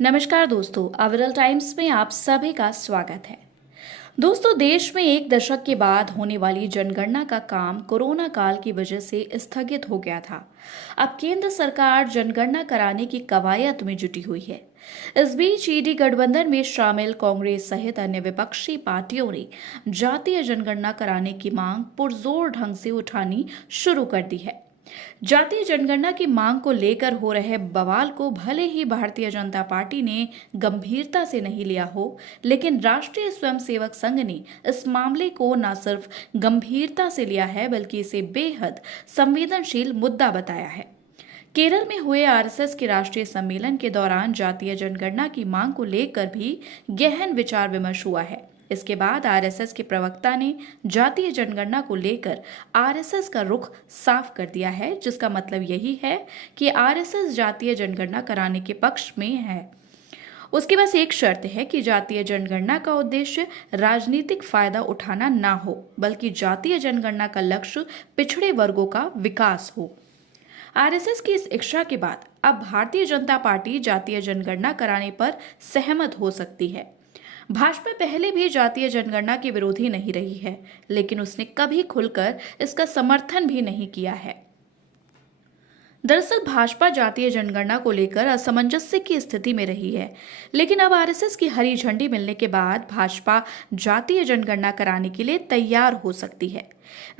नमस्कार दोस्तों, अविरल टाइम्स में आप सभी का स्वागत है। दोस्तों, देश में एक दशक के बाद होने वाली जनगणना का काम कोरोना काल की वजह से स्थगित हो गया था। अब केंद्र सरकार जनगणना कराने की कवायद में जुटी हुई है। इस बीच ईडी गठबंधन में शामिल कांग्रेस सहित अन्य विपक्षी पार्टियों ने जातीय जनगणना कराने की मांग पुरजोर ढंग से उठानी शुरू कर दी है। जातीय जनगणना की मांग को लेकर हो रहे बवाल को भले ही भारतीय जनता पार्टी ने गंभीरता से नहीं लिया हो, लेकिन राष्ट्रीय स्वयंसेवक संघ ने इस मामले को न सिर्फ गंभीरता से लिया है, बल्कि इसे बेहद संवेदनशील मुद्दा बताया है। केरल में हुए आरएसएस के राष्ट्रीय सम्मेलन के दौरान जातीय जनगणना की मांग को लेकर भी गहन विचार विमर्श हुआ है। इसके बाद आरएसएस के प्रवक्ता ने जातीय जनगणना को लेकर आरएसएस का रुख साफ कर दिया है, जिसका मतलब यही है कि आरएसएस जातीय जनगणना कराने के पक्ष में है। उसकी बस एक शर्त है कि जातीय जनगणना का उद्देश्य राजनीतिक फायदा उठाना ना हो, बल्कि जातीय जनगणना का लक्ष्य पिछड़े वर्गों का विकास हो। आरएसएस की इस इच्छा के बाद अब भारतीय जनता पार्टी जातीय जनगणना कराने पर सहमत हो सकती है। भाजपा पहले भी जातीय जनगणना की विरोधी नहीं रही है, लेकिन उसने कभी खुलकर इसका समर्थन भी नहीं किया है। दरअसल भाजपा जातीय जनगणना को लेकर असमंजस्य की स्थिति में रही है, लेकिन अब आरएसएस की हरी झंडी मिलने के बाद भाजपा जातीय जनगणना कराने के लिए तैयार हो सकती है।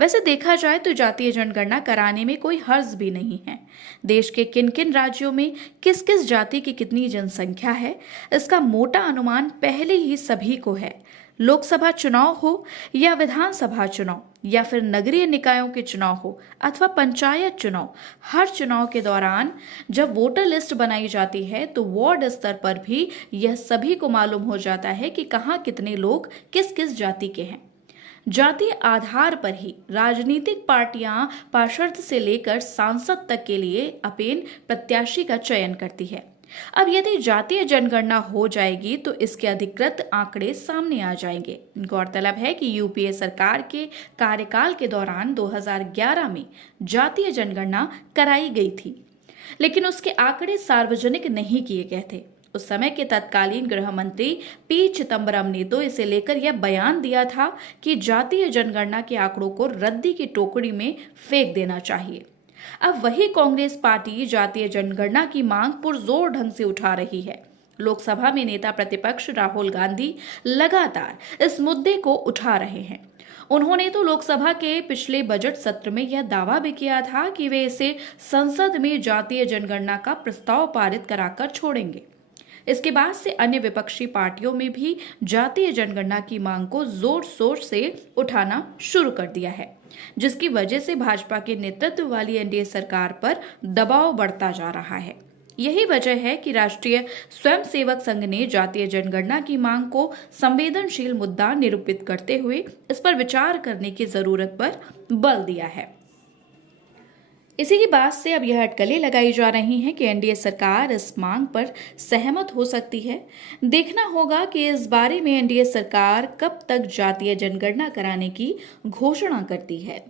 वैसे देखा जाए तो जातीय जनगणना कराने में कोई हर्ज भी नहीं है। देश के किन किन राज्यों में किस किस जाति की कितनी जनसंख्या है, इसका मोटा अनुमान पहले ही सभी को है। लोकसभा चुनाव हो या विधानसभा चुनाव या फिर नगरीय निकायों के चुनाव हो अथवा पंचायत चुनाव, हर चुनाव के दौरान जब वोटर लिस्ट बनाई जाती है तो वार्ड स्तर पर भी यह सभी को मालूम हो जाता है कि कहाँ कितने लोग किस किस जाति के हैं। जातीय आधार पर ही राजनीतिक पार्टियां पार्षद से लेकर सांसद तक के लिए अपने प्रत्याशी का चयन करती है। अब यदि जातीय जनगणना हो जाएगी तो इसके अधिकृत आंकड़े सामने आ जाएंगे। गौरतलब है कि यूपीए सरकार के कार्यकाल के दौरान 2011 में जातीय जनगणना कराई गई थी, लेकिन उसके आंकड़े सार्वजनिक नहीं किए गए थे। उस समय के तत्कालीन गृह मंत्री पी चिदंबरम ने तो इसे लेकर यह बयान दिया था कि जातीय जनगणना के आंकड़ों को रद्दी की टोकरी में फेंक देना चाहिए। अब वही कांग्रेस पार्टी जातीय जनगणना की मांग पुरजोर ढंग से उठा रही है। लोकसभा में नेता प्रतिपक्ष राहुल गांधी लगातार इस मुद्दे को उठा रहे हैं। उन्होंने तो लोकसभा के पिछले बजट सत्र में यह दावा भी किया था कि वे इसे संसद में जातीय जनगणना का प्रस्ताव पारित कराकर छोड़ेंगे। इसके बाद से अन्य विपक्षी पार्टियों में भी जातीय जनगणना की मांग को जोर शोर से उठाना शुरू कर दिया है, जिसकी वजह से भाजपा के नेतृत्व वाली एनडीए सरकार पर दबाव बढ़ता जा रहा है। यही वजह है कि राष्ट्रीय स्वयंसेवक संघ ने जातीय जनगणना की मांग को संवेदनशील मुद्दा निरूपित करते हुए इस पर विचार करने की जरूरत पर बल दिया है। इसी की बात से अब यह अटकलें लगाई जा रही हैं कि एनडीए सरकार इस मांग पर सहमत हो सकती है। देखना होगा कि इस बारे में एनडीए सरकार कब तक जातीय जनगणना कराने की घोषणा करती है।